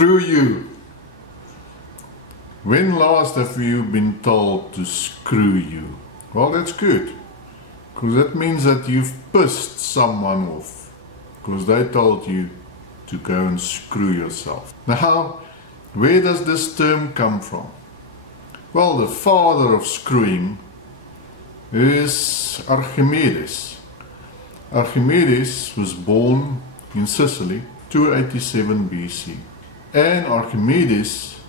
Screw you. When last have you been told to screw you? Well, that's good, because that means that you've pissed someone off, because they told you to go and screw yourself. Now, where does this term come from? Well, the father of screwing is Archimedes. Archimedes was born in Sicily 287 BC, and Archimedes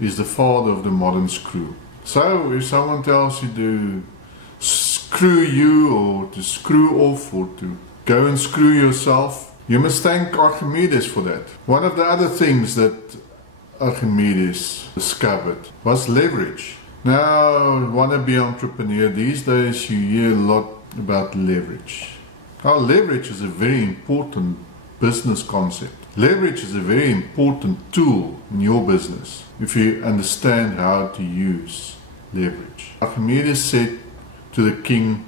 is the father of the modern screw. So if someone tells you to screw you, or to screw off, or to go and screw yourself, you must thank Archimedes for that. One of the other things that Archimedes discovered was leverage. Now, wannabe entrepreneur, these days you hear a lot about leverage. Now, leverage is a very important business concept. Leverage is a very important tool in your business if you understand how to use leverage. Archimedes said to the king,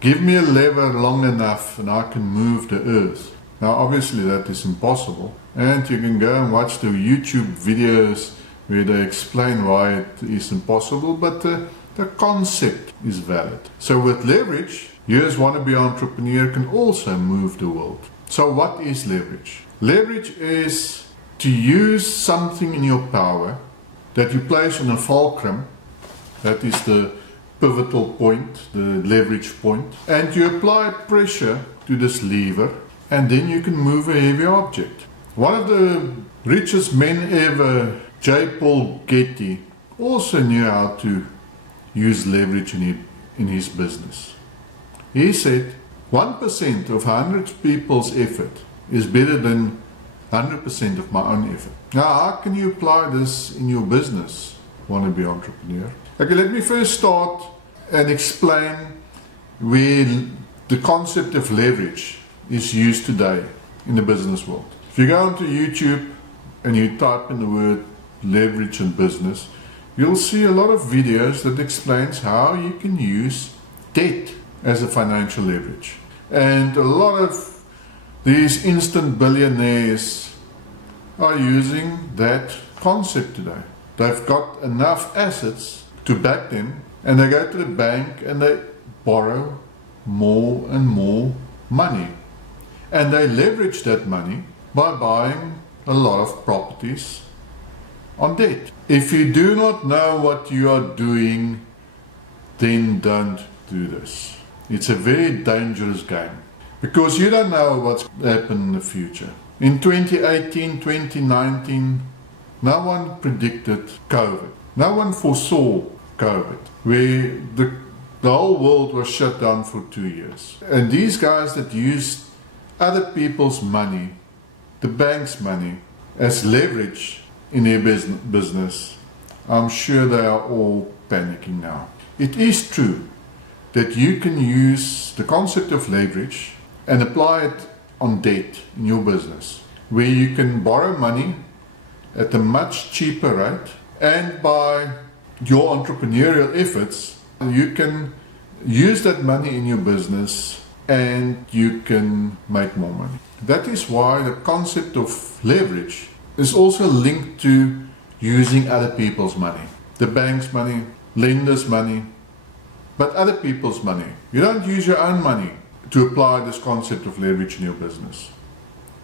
"Give me a lever long enough and I can move the earth." Now obviously that is impossible, and you can go and watch the YouTube videos where they explain why it is impossible, but the concept is valid. So with leverage, you as wannabe entrepreneur can also move the world. So what is leverage? Leverage is to use something in your power that you place on a fulcrum, that is the pivotal point, the leverage point, and you apply pressure to this lever, and then you can move a heavy object. One of the richest men ever, J. Paul Getty, also knew how to use leverage in his business. He said, 1% of 100 people's effort is better than 100% of my own effort. Now, how can you apply this in your business, wannabe entrepreneur? Okay, let me first start and explain where the concept of leverage is used today in the business world. If you go onto YouTube and you type in the word leverage in business, you'll see a lot of videos that explains how you can use debt as a financial leverage. And a lot of these instant billionaires are using that concept today. They've got enough assets to back them, and they go to the bank and they borrow more and more money. And they leverage that money by buying a lot of properties on debt. If you do not know what you are doing, then don't do this. It's a very dangerous game, because you don't know what's happened in the future. In 2018, 2019, no one predicted COVID. No one foresaw COVID, where the whole world was shut down for 2 years. And these guys that used other people's money, the bank's money, as leverage in their business, I'm sure they are all panicking now. It is true that you can use the concept of leverage and apply it on debt in your business, where you can borrow money at a much cheaper rate, and by your entrepreneurial efforts, you can use that money in your business and you can make more money. That is why the concept of leverage is also linked to using other people's money. The bank's money, lenders' money, but other people's money. You don't use your own money to apply this concept of leverage in your business.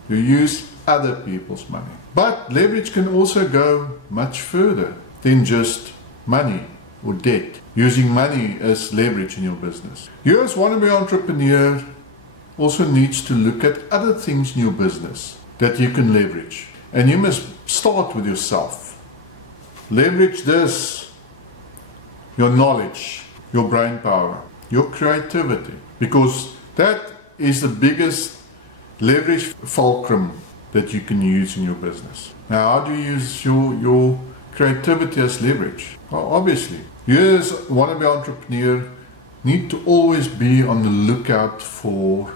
You use other people's money. But leverage can also go much further than just money or debt. Using money as leverage in your business. You as wannabe entrepreneur also needs to look at other things in your business that you can leverage. And you must start with yourself. Leverage this, your knowledge, your brain power, your creativity, because that is the biggest leverage fulcrum that you can use in your business. Now, how do you use your creativity as leverage? Well, obviously, you as a wannabe entrepreneur need to always be on the lookout for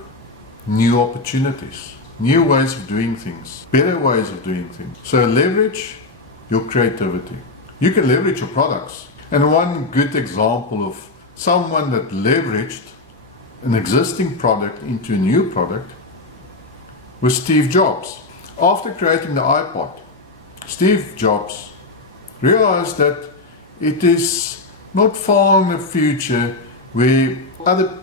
new opportunities, new ways of doing things, better ways of doing things. So leverage your creativity. You can leverage your products. And one good example of someone that leveraged an existing product into a new product was Steve Jobs. After creating the iPod, Steve Jobs realized that it is not far in the future where other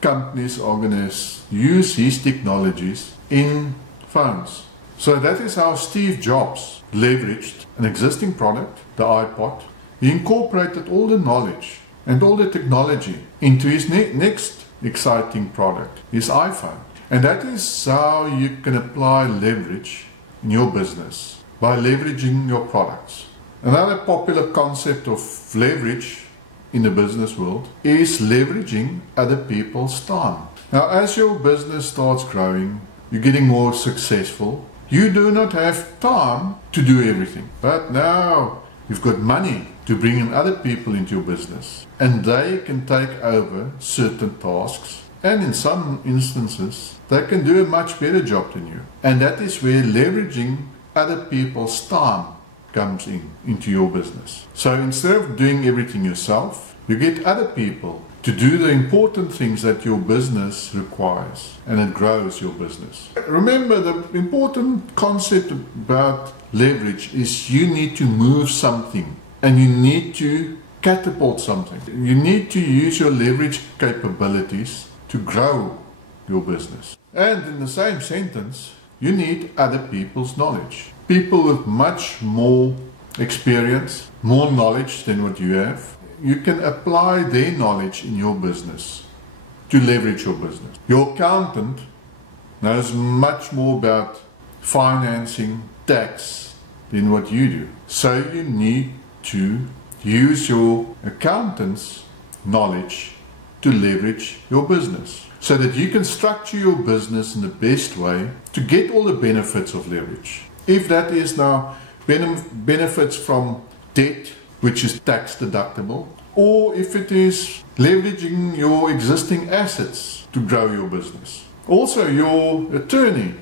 companies are going to use his technologies in phones. So that is how Steve Jobs leveraged an existing product, the iPod. He incorporated all the knowledge and all the technology into his next exciting product, his iPhone. And that is how you can apply leverage in your business, by leveraging your products. Another popular concept of leverage in the business world is leveraging other people's time. Now, as your business starts growing, you're getting more successful, you do not have time to do everything. But now you've got money to bring in other people into your business, and they can take over certain tasks, and in some instances they can do a much better job than you. And that is where leveraging other people's time comes into your business. So instead of doing everything yourself, you get other people to do the important things that your business requires, and it grows your business. Remember, the important concept about leverage is you need to move something, and you need to catapult something. You need to use your leverage capabilities to grow your business. And in the same sentence, you need other people's knowledge. People with much more experience, more knowledge than what you have. You can apply their knowledge in your business to leverage your business. Your accountant knows much more about financing, tax than what you do. So you need to use your accountant's knowledge to leverage your business, so that you can structure your business in the best way to get all the benefits of leverage. If that is now benefits from debt, which is tax deductible, or if it is leveraging your existing assets to grow your business. Also, your attorney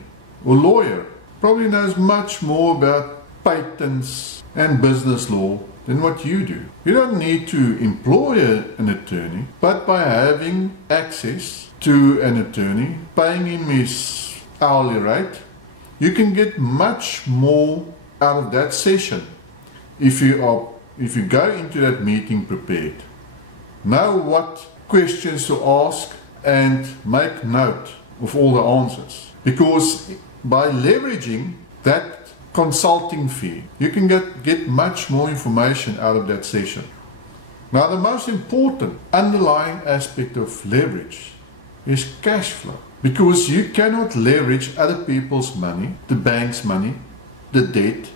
or lawyer probably knows much more about patents and business law than what you do. You don't need to employ an attorney, but by having access to an attorney, paying him his hourly rate, you can get much more out of that session if you go into that meeting prepared. Know what questions to ask and make note of all the answers. Because by leveraging that consulting fee, you can get much more information out of that session. Now, the most important underlying aspect of leverage is cash flow. Because you cannot leverage other people's money, the bank's money, the debt,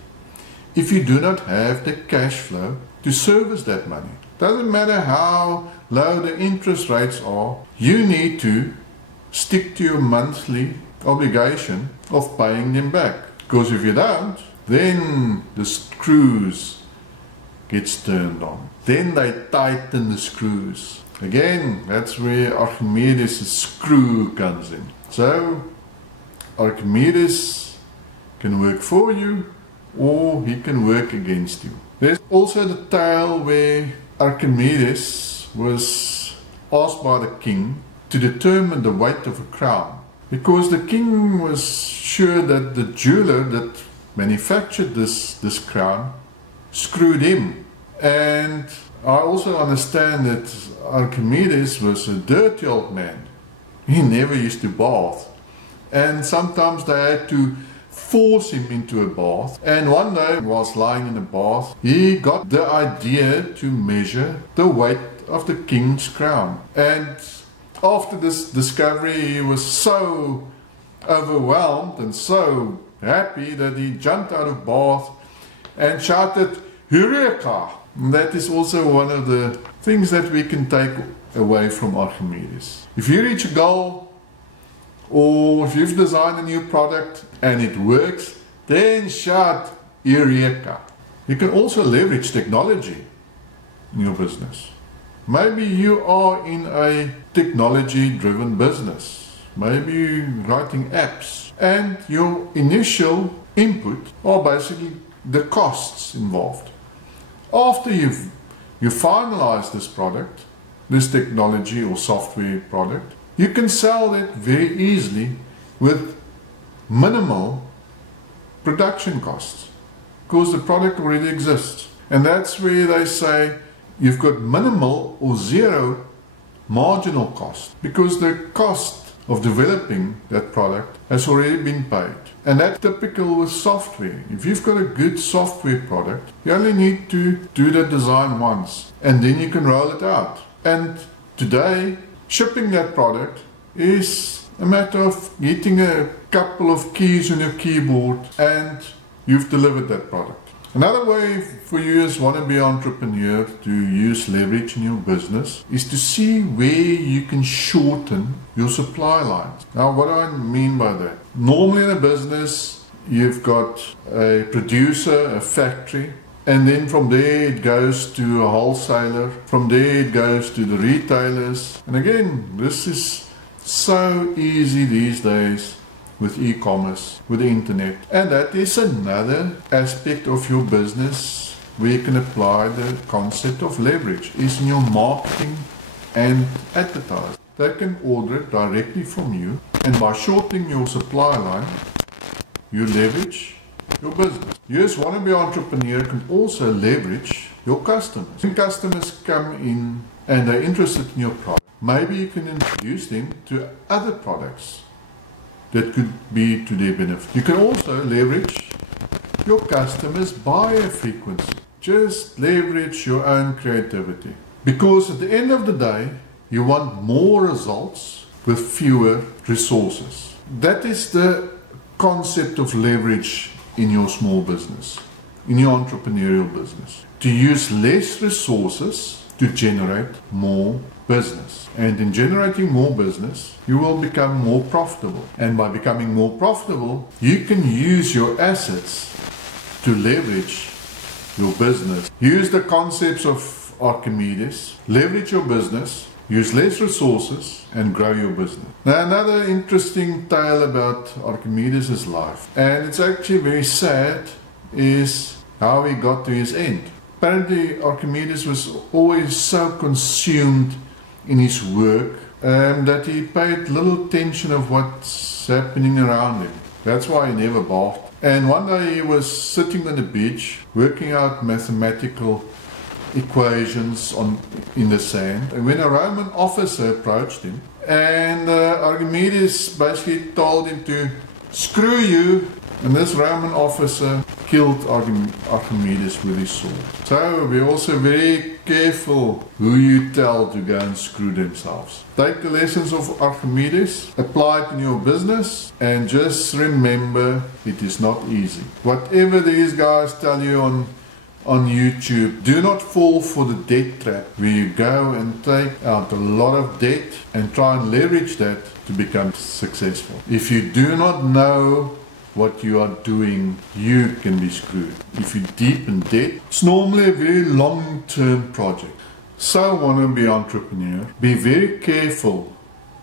if you do not have the cash flow to service that money. Doesn't matter how low the interest rates are, you need to stick to your monthly obligation of paying them back. Because if you don't, then the screws gets turned on. Then they tighten the screws. Again, that's where Archimedes' screw comes in. So, Archimedes can work for you, or he can work against you. There's also the tale where Archimedes was asked by the king to determine the weight of a crown, because the king was sure that the jeweler that manufactured this crown screwed him. And I also understand that Archimedes was a dirty old man. He never used to bath, and sometimes they had to force him into a bath. And one day, whilst lying in a bath, he got the idea to measure the weight of the king's crown. And after this discovery, he was so overwhelmed and so happy that he jumped out of bath and shouted, "Eureka!" And that is also one of the things that we can take away from Archimedes. If you reach a goal, or if you've designed a new product and it works, then shout Eureka. You can also leverage technology in your business. Maybe you are in a technology-driven business. Maybe you're writing apps, and your initial input are basically the costs involved. After you finalize this product, this technology or software product, you can sell it very easily with minimal production costs. because the product already exists. And that's where they say you've got minimal or zero marginal cost, because the cost of developing that product has already been paid. And that's typical with software. If you've got a good software product, you only need to do the design once and then you can roll it out. And today, shipping that product is a matter of hitting a couple of keys on your keyboard and you've delivered that product. Another way for you as wannabe entrepreneur to use leverage in your business is to see where you can shorten your supply lines. Now, what do I mean by that? Normally in a business, you've got a producer, a factory, and then from there it goes to a wholesaler. From there it goes to the retailers. And again, this is so easy these days with e-commerce, with the internet. And that is another aspect of your business where you can apply the concept of leverage, is in your marketing and advertising. They can order it directly from you, and by shortening your supply line, you leverage your business. You as wannabe entrepreneur can also leverage your customers. When customers come in and they're interested in your product, maybe you can introduce them to other products that could be to their benefit. You can also leverage your customers' buyer frequency. Just leverage your own creativity. Because at the end of the day, you want more results with fewer resources. That is the concept of leverage in your small business, in your entrepreneurial business. To use less resources to generate more business. And in generating more business, you will become more profitable. And by becoming more profitable, you can use your assets to leverage your business. Use the concepts of Archimedes, leverage your business, use less resources, and grow your business. Now, another interesting tale about Archimedes' life, and it's actually very sad, is how he got to his end. Apparently, Archimedes was always so consumed in his work that he paid little attention of what's happening around him. That's why he never bathed. And one day he was sitting on the beach working out mathematical equations in the sand, and when a Roman officer approached him, and Archimedes basically told him to screw you, and this Roman officer killed Archimedes with his sword. So be also very careful who you tell to go and screw themselves. Take the lessons of Archimedes, apply it in your business, and just remember, it is not easy. Whatever these guys tell you on YouTube, do not fall for the debt trap where you go and take out a lot of debt and try and leverage that to become successful. If you do not know what you are doing, you can be screwed. If you're deep in debt, it's normally a very long-term project. So, wannabe entrepreneur, be very careful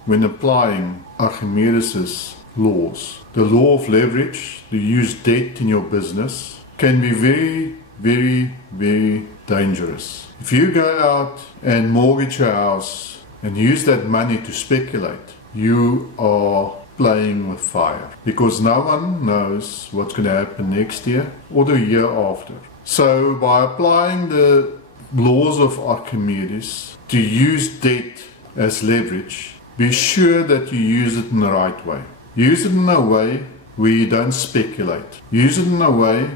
when applying Archimedes' laws. The law of leverage, to use debt in your business, can be very, very, very dangerous. If you go out and mortgage your house and use that money to speculate, you are playing with fire, because no one knows what's going to happen next year or the year after. So by applying the laws of Archimedes to use debt as leverage, be sure that you use it in the right way. Use it in a way where you don't speculate. Use it in a way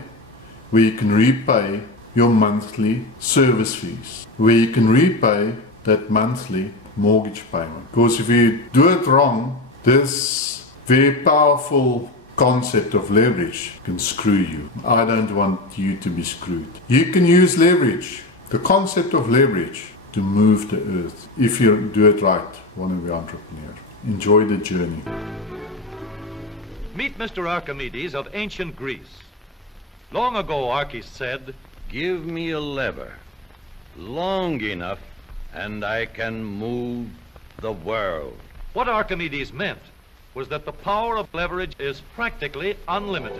where you can repay your monthly service fees, where you can repay that monthly mortgage payment. Because if you do it wrong, this very powerful concept of leverage can screw you. I don't want you to be screwed. You can use leverage, the concept of leverage, to move the earth. If you do it right, wannabe entrepreneur. Enjoy the journey. Meet Mr. Archimedes of ancient Greece. Long ago, Archie said, "Give me a lever long enough and I can move the world." What Archimedes meant was that the power of leverage is practically unlimited.